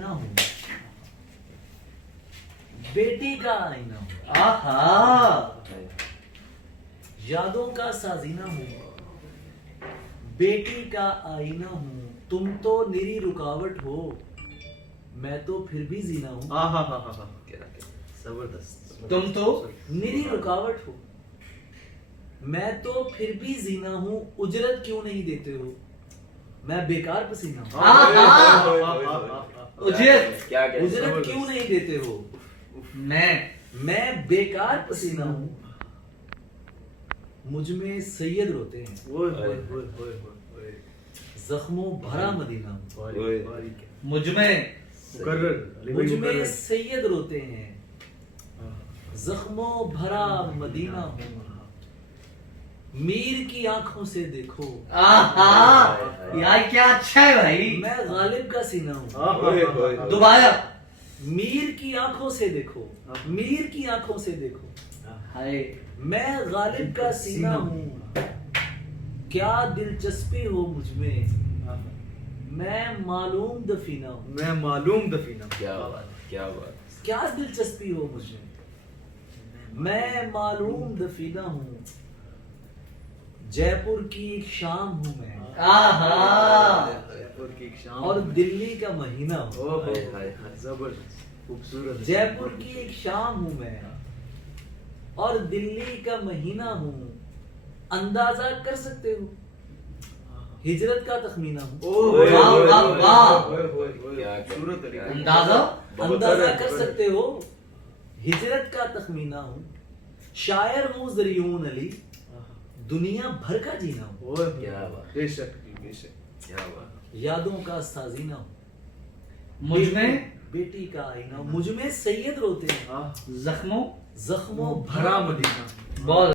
साजीना हूँ, बेटी का आईना हूँ, आहा, यादों का साजीना हूँ, बेटी का आईना हूँ। तुम तो निरी रुकावट हो, मैं तो फिर भी जीना हूँ। आहा, जबरदस्त। तुम तो निरी रुकावट हो, मैं तो फिर भी जीना हूँ। उजरत क्यों नहीं देते हो, मैं बेकार पसीना हूँ। उजरत क्या उजरत क्यों नहीं देते हो, मैं बेकार पसीना हूँ। मुझ में सैयद रोते हैं, जख्मों भरा मदीना हूँ। मुझ में मुझ में सैयद रोते हैं, जख्मों भरा मदीना हूँ। मीर की आंखों से देखो, आहा, यार क्या अच्छा है भाई। मैं गालिब का सीना हूँ। दोबारा। मीर की आंखों से देखो, मीर की आंखों से देखो, हाय, मैं गालिब का सीना हूँ। क्या दिलचस्पी हो मुझ में, मैं मालूम दफीना हूँ। मैं मालूम दफीना। क्या बात, क्या बात। क्या दिलचस्पी हो मुझ में, मैं मालूम दफीना हूँ। जयपुर की एक शाम हूँ मैं, आहा, जयपुर की एक शाम और दिल्ली का महीना हूँ। ओहो, हाय, हाय, हाय। जबरदस्त, खूबसूरत। जयपुर की एक शाम हूँ मैं, और दिल्ली का महीना हूँ। अंदाजा कर सकते हो, हिजरत का तखमीना हूँ। वाह, वाह, वाह। क्या खूबसूरत क्या- तरीका। अंदाजा अंदाजा कर सकते हो, हिजरत का तखमीना हूँ। शायर हूँ जरियून अली, दुनिया भर का जीना हूँ। क्या बात। बेशक जी, बेशक। क्या बात। यादों का साजीना हूँ। मुझ में बेटी का आईना हूँ। मुझ में सैयद रोते हैं, हाँ, जख्मों जख्मों भरा भरा मदीना। बहुत